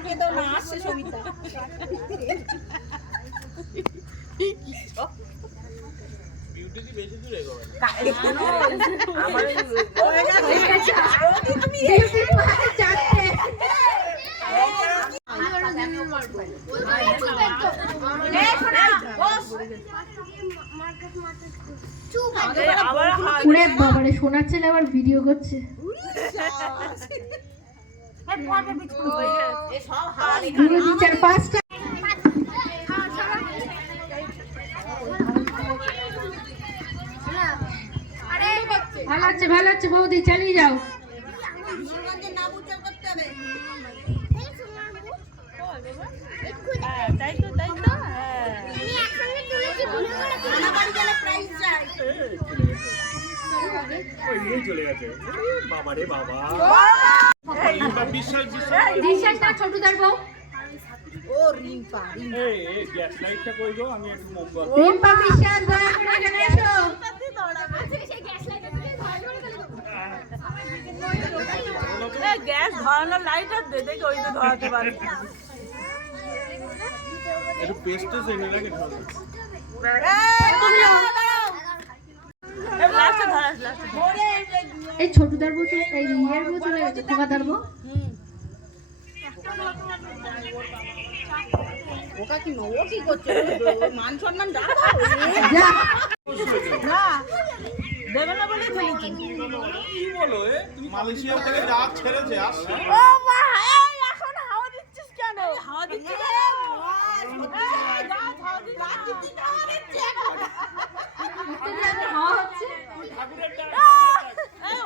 ডাকে তো না আসছে সবিতা। ওরে সোনার ছেলে আবার ভিডিও করছে। চার পাঁচটা। ভালো হচ্ছে ভালো হচ্ছে বৌদি চালিয়ে যাও। তাই তো তাই তো হ্যাঁ চলে গেছে। বাবা রে বাবা! বিশ্বাস বিশ্বাস বিশ্বাস না ছোটদার বউ। ও রিম্পা এই এই গ্যাস লাইটটা কই গো? আমি একটু মোমবাতি রিম্পা বিশ্বাস দয়া করে এখানে এসো। গ্যাস ধরানোর লাইট আর দে দেখি ওই তো ধরাতে পারে। একটু পেস্টে জেনে রাখে ধরো লাস্টে ধরাস লাস্টে এই ছোটদার বউ এই ইয়ের বউ চলে গেছে খোকাদার বউ ওকা কি নও কি করছে? মান সম্মান না দেবে না বলে কি বলো এ? তুমি মালয়েশিয়া থেকে যা ছেড়েছে আসছে ও মা এই এখন হাওয়া দিচ্ছিস কেন? হাওয়া দিচ্ছিস হাওয়া হচ্ছে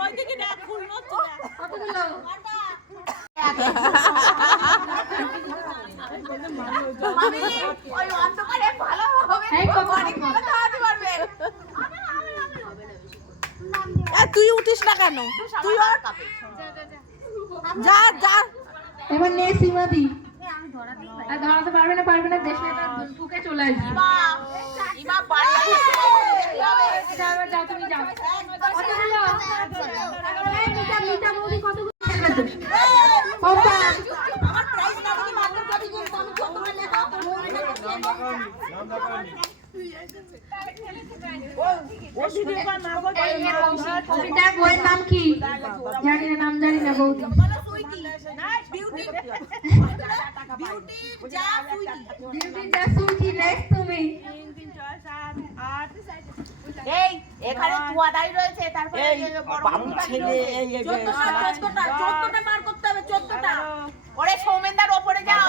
ওইদিকে দেখ ফুল নড়ছে দেখ। কতগুলো এই কত এ, তুই উঠিস না কেন? তুই যা যা। এবার নে সীমাদি আর ধরাতে পারবে না পারবে না দেশে এটা চলে আসবে। যাও, যাও, তুমি যাও। কতগুলো? মিতা, মিতা বৌদি কতগুলো খেলবে তুমি? পম্পা, ও দিদি বা না বল এই, এ কৌশিক, কবিতার বইয়ের নাম কি জানি না নাম জানি না বৌদি বিউটি দা সুইটি নেক্সট তুমি এই এখানে চুয়াদাই রয়েছে তারপরে ওরে সৌমেনদার ওপরে যাও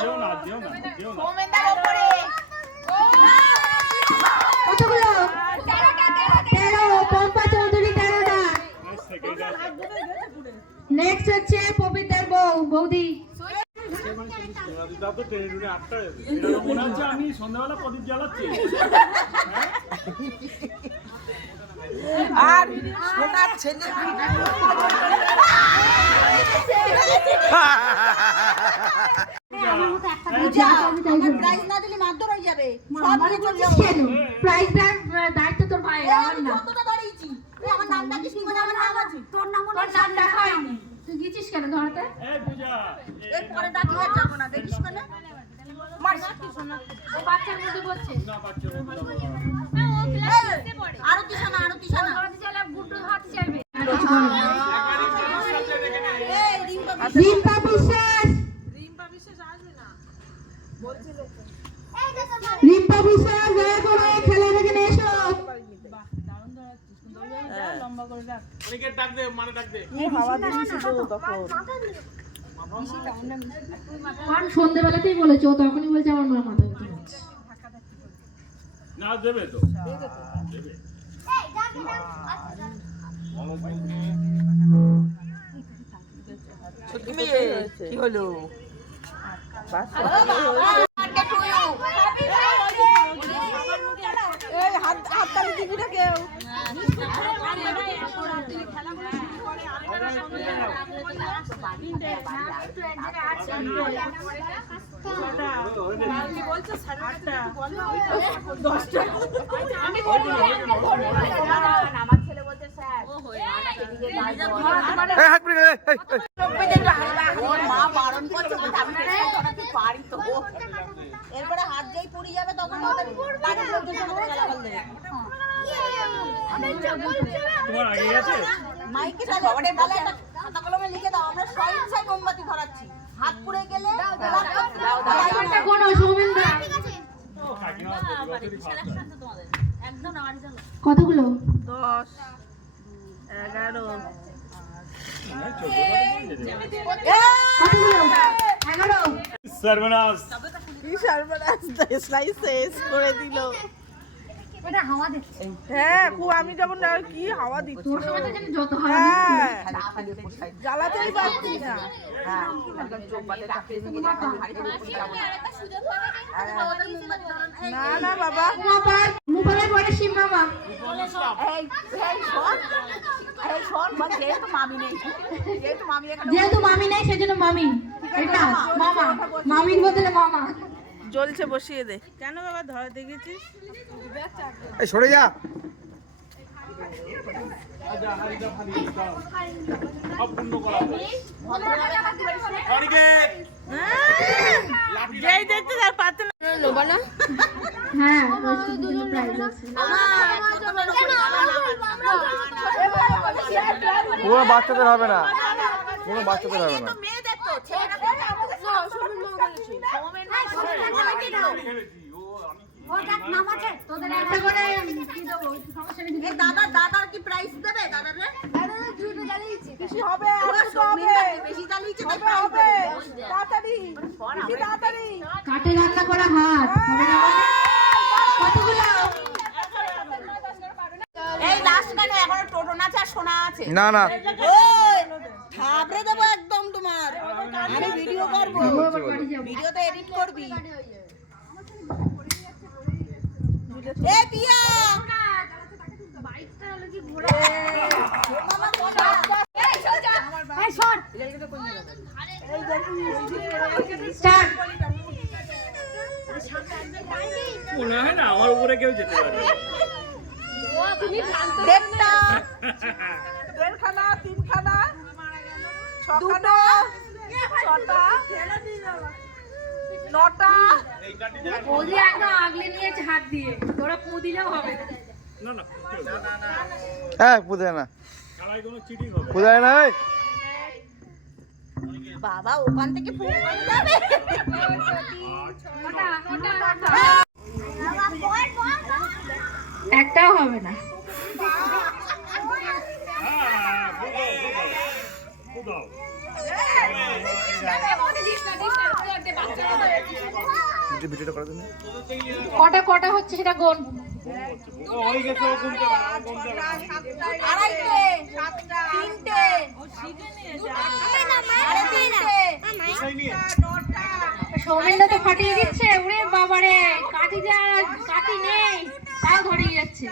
সৌমেনদার ওপরে কতগুলো তেরো পম্পা চৌধুরী তেরোটা। নেক্সট হচ্ছে পবিতার বউ বৌদি। আমি সন্ধ্যাবেলা প্রদীপ জ্বালাচ্ছি আর সোনার ছেলে পূজা প্রাইজ না দিলে হয়ে যাবে মানে কেন প্রাইজ দায়িত্ব তোর ভাইয়ের আমার না। কতটা ধরেছি তুই আমার নাম ডাকিস নি বলে আমার নাম আছে? তোর নাম তোর নাম দেখা হয়নি তুই গেছিস কেন ধরতে? এই পূজা এরপরে ডাকি আর যাব না দেখিস কেন? মার কি শোনা? ও বাচ্চার মধ্যে বলছে না পাচ্ছে আরতি শোনা আরতি শোনা এই রিম্পা রিম্পা বিশ্বাস রিম্পা বিশ্বাস দয়া করে খেলার এখানে এসো। অনেকের ডাক দে মানে ডাক দে। কারণ সন্ধ্যেবেলাতেই বলেছে ও তখনই বলছে আমার মা মাথা ব্যথা হচ্ছে না দেবে তো। দেবে কি হলো এই হাত হাত তালি দিবি না কেউ? আমার ছেলে বলছে স্যার মা বারণ করছে আপনারা পারি তো এরপরে হাত যেই পুড়ি যাবে তখন বাড়ির লোকজন তোমার আগে গেছে? মাইকে সাথে তাহলে খাতা কলমে লিখে দাও আমরা স্বইচ্ছায় মোমবাতি ধরাচ্ছি। হাত পুড়ে গেলে দাও, দাও। ব্যাপারটা কোনো সৌমেনদা কাকিমা প্রতি বছরই কতগুলো? দশ এগারো। সর্বনাশ। সর্বনাশ শেষ করে দিল। ওটা হাওয়া দিচ্ছে। হ্যাঁ খুব আমি যেমন কি হাওয়া দিচ্ছি। তোর সময় তো যত হাওয়া হ্যাঁ। জ্বালাতেই পারছি না। হ্যাঁ। না। না বাবা। শিব মামি যেহেতু মামি নেই সেজন্য মামি। এটা মামা। মামির বদলে মামা। জ্বলছে বসিয়ে দে। কেন বাবা ধরাতে গেছিস এই সরে যা। আচ্ছা যেই দেখতে তার পাতে না। হ্যাঁ কোনো বাচ্চাদের হবে না। কোনো বাচ্চাদের হবে না মেয়েদের তো ছেলেরা ভেবেছি ও আমি তোদের একটা করে কি দেবো সমস্যা নেই এই দাদা দাদার কি প্রাইস দেবে? দাদার বেশি হবে আর একটু হবে। বেশি জ্বালিয়েছে তাড়াতাড়ি তাড়াতাড়ি। কাটে রান্না করা হাত না? এই লাস্ট কেন? এখনও টোটো নাচ আর শোনা আছে। না না। থাবড়ে দেবো একদম তোমার। আমি ভিডিও করব। ও আবার বাড়ি যাব ভিডিওতে এডিট করবি। এ পিয়া! মনে হয় না আমার উপরে কেউ যেতে পারে দেড়টা। দেড়খানা তিনখানা ছখানা ছটা। নটা? একদম আগলে নিয়েছে হাত দিয়ে। তোরা পু দিলেও হবে। না না না, হ্যাঁ না। বাবা ওখান থেকে ফোন করে যাবে। একটাও হবে না। দাও, ভিডিও- ভিডিওটা করে দিন কটা কটা হচ্ছে সেটা গোন তো ফাটিয়ে দিচ্ছে ওরে বাবারে কাঠি কাঠি নেই তাও ধরিয়ে যাচ্ছে।